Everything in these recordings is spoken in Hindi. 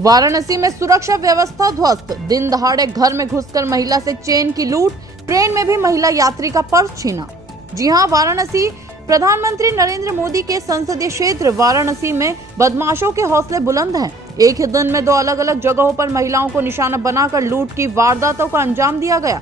वाराणसी में सुरक्षा व्यवस्था ध्वस्त, दिन दहाड़े घर में घुसकर महिला से चेन की लूट, ट्रेन में भी महिला यात्री का पर्स छीना। जी हां, वाराणसी प्रधानमंत्री नरेंद्र मोदी के संसदीय क्षेत्र वाराणसी में बदमाशों के हौसले बुलंद हैं। एक ही दिन में 2 अलग अलग जगहों पर महिलाओं को निशाना बनाकर लूट की वारदातों का अंजाम दिया गया।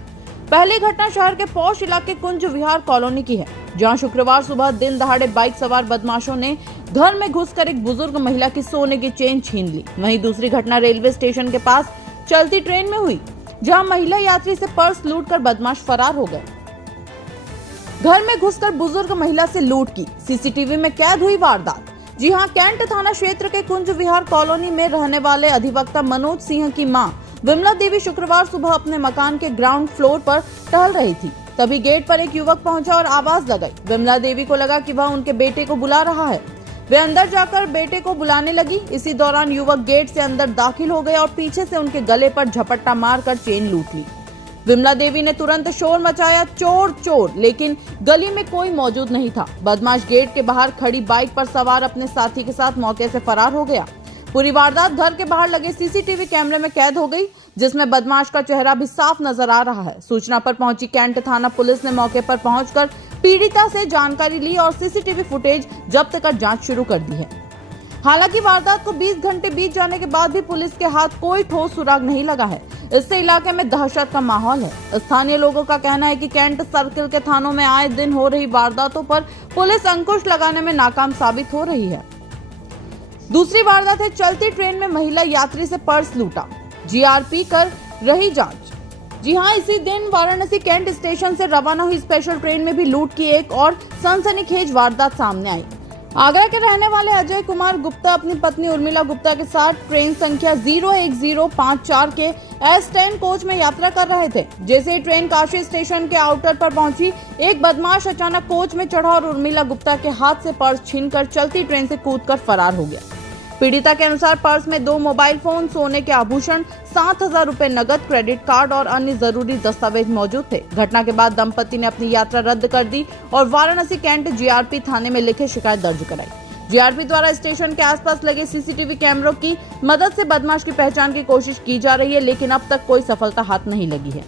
पहली घटना शहर के पौष इलाके कुंज विहार कॉलोनी की है, जहां शुक्रवार सुबह दिन दहाड़े बाइक सवार बदमाशों ने घर में घुसकर एक बुजुर्ग महिला की सोने की चेन छीन ली। वहीं दूसरी घटना रेलवे स्टेशन के पास चलती ट्रेन में हुई, जहां महिला यात्री से पर्स लूटकर बदमाश फरार हो गए। घर में घुसकर बुजुर्ग महिला से लूट की, सीसीटीवी में कैद हुई वारदात। जी हां, कैंट थाना क्षेत्र के कुंज विहार कॉलोनी में रहने वाले अधिवक्ता मनोज सिंह की मां विमला देवी शुक्रवार सुबह अपने मकान के ग्राउंड फ्लोर पर टहल रही थी। तभी गेट पर एक युवक पहुंचा और आवाज लगाई। विमला देवी को लगा कि वह उनके बेटे को बुला रहा है। वे अंदर जाकर बेटे को बुलाने लगी। इसी दौरान युवक गेट से अंदर दाखिल हो गए और पीछे से उनके गले पर झपट्टा मारकर चेन लूट ली। विमला देवी ने तुरंत शोर मचाया, चोर चोर, लेकिन गली में कोई मौजूद नहीं था। बदमाश गेट के बाहर खड़ी बाइक पर सवार अपने साथी के साथ मौके से फरार हो गया। पूरी वारदात घर के बाहर लगे सीसीटीवी कैमरे में कैद हो गई, जिसमें बदमाश का चेहरा भी साफ नजर आ रहा है। सूचना पर पहुंची कैंट थाना पुलिस ने मौके पर पहुंचकर पीड़िता से जानकारी ली और सीसीटीवी फुटेज जब्त कर जांच शुरू कर दी है। हालांकि वारदात को 20 घंटे बीत जाने के बाद भी पुलिस के हाथ कोई ठोस सुराग नहीं लगा है। इससे इलाके में दहशत का माहौल है। स्थानीय लोगों का कहना है कि कैंट सर्किल के थानों में आए दिन हो रही वारदातों पर पुलिस अंकुश लगाने में नाकाम साबित हो रही है। दूसरी वारदात है चलती ट्रेन में महिला यात्री से पर्स लूटा, जीआरपी कर रही जांच। जी हां, इसी दिन वाराणसी कैंट स्टेशन से रवाना हुई स्पेशल ट्रेन में भी लूट की एक और सनसनीखेज वारदात सामने आई। आगरा के रहने वाले अजय कुमार गुप्ता अपनी पत्नी उर्मिला गुप्ता के साथ ट्रेन संख्या 01054 के S10 कोच में यात्रा कर रहे थे। जैसे ही ट्रेन काशी स्टेशन के आउटर पर पहुंची, एक बदमाश अचानक कोच में चढ़ा और उर्मिला गुप्ता के हाथ से पर्स छीनकर चलती ट्रेन से कूदकर फरार हो गया। पीड़िता के अनुसार पर्स में 2 मोबाइल फोन, सोने के आभूषण, 7,000 रुपए नगद, क्रेडिट कार्ड और अन्य जरूरी दस्तावेज मौजूद थे। घटना के बाद दंपति ने अपनी यात्रा रद्द कर दी और वाराणसी कैंट जीआरपी थाने में लिखे शिकायत दर्ज कराई। जीआरपी द्वारा स्टेशन के आसपास लगे सीसीटीवी कैमरों की मदद से बदमाश की पहचान की कोशिश की जा रही है, लेकिन अब तक कोई सफलता हाथ नहीं लगी है।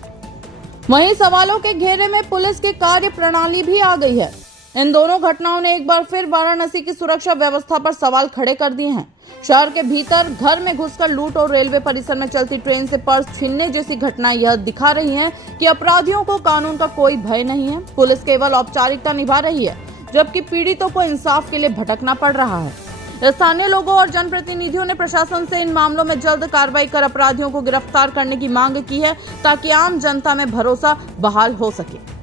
वहीं सवालों के घेरे में पुलिस की कार्य प्रणाली भी आ गई है। इन दोनों घटनाओं ने एक बार फिर वाराणसी की सुरक्षा व्यवस्था पर सवाल खड़े कर दिए हैं। शहर के भीतर घर में घुसकर लूट और रेलवे परिसर में चलती ट्रेन से पर्स छीनने जैसी घटनाएं यह दिखा रही हैं कि अपराधियों को कानून का कोई भय नहीं है। पुलिस केवल औपचारिकता निभा रही है, जबकि पीड़ितों को इंसाफ के लिए भटकना पड़ रहा है। स्थानीय लोगों और जनप्रतिनिधियों ने प्रशासन से इन मामलों में जल्द कार्रवाई कर अपराधियों को गिरफ्तार करने की मांग की है, ताकि आम जनता में भरोसा बहाल हो सके।